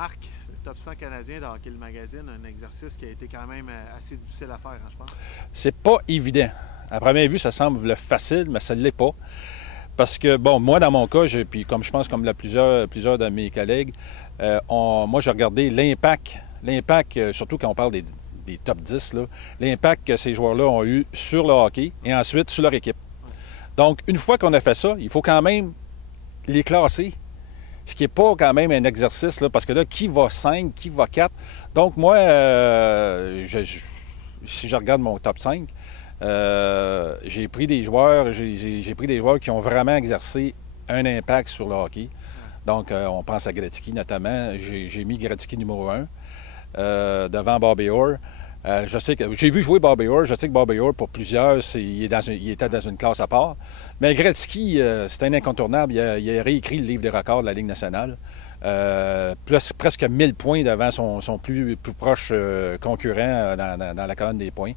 Marc, le top 100 canadien de Hockey le Magazine, un exercice qui a été quand même assez difficile à faire, hein, je pense. C'est pas évident. À première vue, ça semble facile, mais ça ne l'est pas. Parce que, bon, moi, dans mon cas, puis comme je pense comme plusieurs de mes collègues, moi, j'ai regardé l'impact, surtout quand on parle des top 10, l'impact que ces joueurs-là ont eu sur le hockey et ensuite sur leur équipe. Donc, une fois qu'on a fait ça, il faut quand même les classer. Ce qui n'est pas quand même un exercice, là, parce que là, qui va 5, qui va 4? Donc, moi, si je regarde mon top 5, j'ai pris des joueurs qui ont vraiment exercé un impact sur le hockey. Donc, on pense à Gretzky notamment. J'ai mis Gretzky numéro 1 devant Bobby Orr. Je sais que j'ai vu jouer Bobby Orr. Je sais que Bobby Orr, pour plusieurs, il était dans une classe à part. Mais Gretzky, c'est un incontournable. Il a réécrit le livre des records de la Ligue nationale. Presque 1000 points devant son plus proche concurrent dans la colonne des points.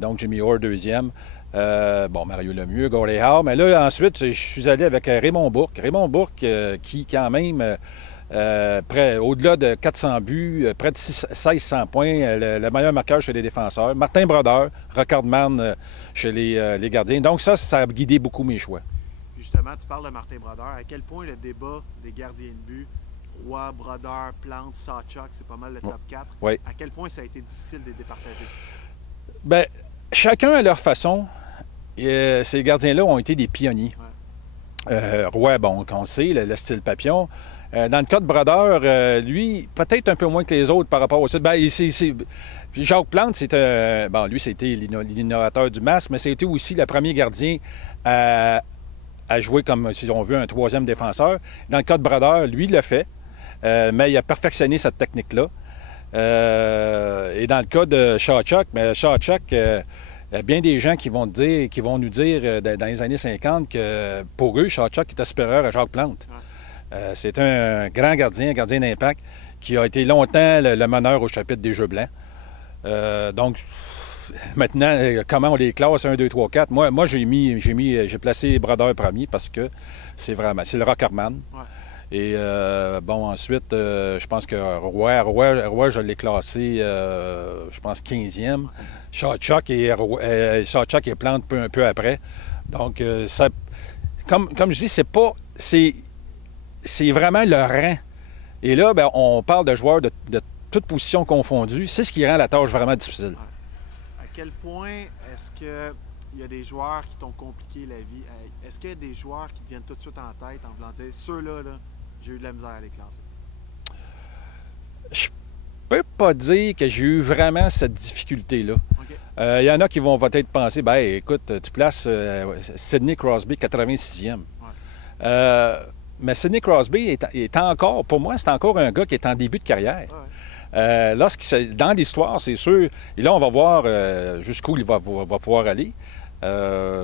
Donc, j'ai mis Orr deuxième. Mario Lemieux, Gordie Howe. Mais là, ensuite, je suis allé avec Raymond Bourque. Raymond Bourque, qui, quand même, au-delà de 400 buts, près de 1600 points, le meilleur marqueur chez les défenseurs. Martin Brodeur, recordman chez les gardiens. Donc, ça a guidé beaucoup mes choix. Justement, tu parles de Martin Brodeur. À quel point le débat des gardiens de but, Roy, Brodeur, Plante, Sawchuk, c'est pas mal le top 4. Oui. À quel point ça a été difficile de les départager? Bien, chacun à leur façon. Ces gardiens-là ont été des pionniers. Ouais. Roy, bon, qu'on sait, le style papillon. Dans le cas de Brodeur, lui, peut-être un peu moins que les autres par rapport au site. Puis Jacques Plante, lui, c'était l'innovateur du masque, mais c'était aussi le premier gardien à jouer comme, si on veut, un troisième défenseur. Dans le cas de Brodeur, lui, il l'a fait, mais il a perfectionné cette technique-là. Et dans le cas de Sawchuk, bien des gens qui vont nous dire dans les années 50 que pour eux, Sawchuk était supérieur à Jacques Plante. Ouais. C'est un grand gardien d'impact, qui a été longtemps le meneur au chapitre des Jeux blancs. Donc, maintenant, comment on les classe 1, 2, 3, 4? Moi j'ai placé Brodeur premier parce que c'est le recordman. Ouais. Et ensuite, je pense que Roy, je l'ai classé, je pense, 15e. Sawchuk et Plante un peu après. Donc, comme je dis, c'est vraiment le rang. Et là, on parle de joueurs de toutes positions confondues. C'est ce qui rend la tâche vraiment difficile. Ouais. À quel point est-ce qu'il y a des joueurs qui t'ont compliqué la vie? Est-ce qu'il y a des joueurs qui te viennent tout de suite en tête en voulant dire ceux-là, j'ai eu de la misère à les classer? Je peux pas dire que j'ai eu vraiment cette difficulté-là. Okay. Y en a qui vont peut-être penser, écoute, tu places Sidney Crosby 86e. Ouais. Mais Sidney Crosby est encore, pour moi, c'est encore un gars qui est en début de carrière. Ouais. Dans l'histoire, c'est sûr, et là, on va voir jusqu'où il va pouvoir aller.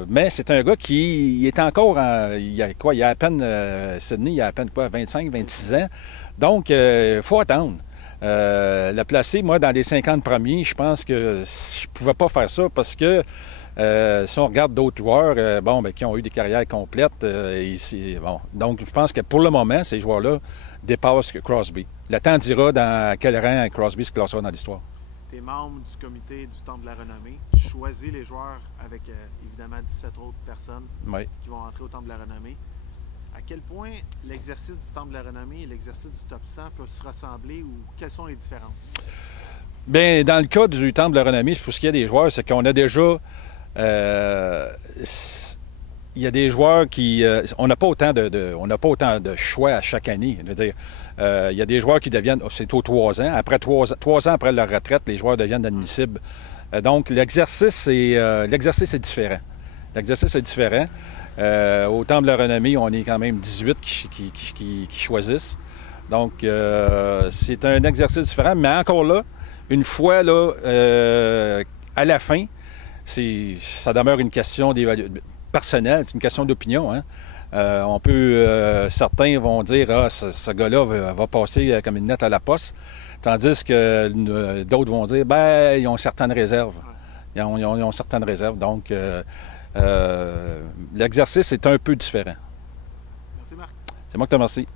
Mais c'est un gars qui est encore il y a à peine Sidney, il y a à peine 25, 26 ans. Donc, il faut attendre. La placer, moi, dans les 50 premiers, je pense que je ne pouvais pas faire ça parce que si on regarde d'autres joueurs qui ont eu des carrières complètes, donc je pense que pour le moment, ces joueurs-là dépassent Crosby. Le temps dira dans quel rang Crosby se classera dans l'histoire. Tu es membre du comité du Temple de la Renommée. Tu choisis les joueurs avec, évidemment, 17 autres personnes qui vont entrer au Temple de la Renommée. À quel point l'exercice du Temple de la Renommée et l'exercice du top 100 peuvent se ressembler ou quelles sont les différences? Bien, dans le cas du Temple de la Renommée, pour ce qui est des joueurs, c'est qu'on a déjà... il y a des joueurs qui... on n'a pas autant de choix à chaque année. Je veux dire, il y a des joueurs qui deviennent... C'est aux 3 ans. Après 3 ans après leur retraite, les joueurs deviennent admissibles. Donc, l'exercice est différent. L'exercice est différent. Au Temple de la Renommée, on est quand même 18 qui choisissent. Donc, c'est un exercice différent. Mais encore là, une fois là, à la fin, ça demeure une question personnelle, c'est une question d'opinion. Hein? Certains vont dire ce gars-là va passer comme une lettre à la poste, tandis que d'autres vont dire ils ont certaines réserves. Ils ont certaines réserves. Donc, l'exercice est un peu différent. Merci, Marc. C'est moi qui te remercie.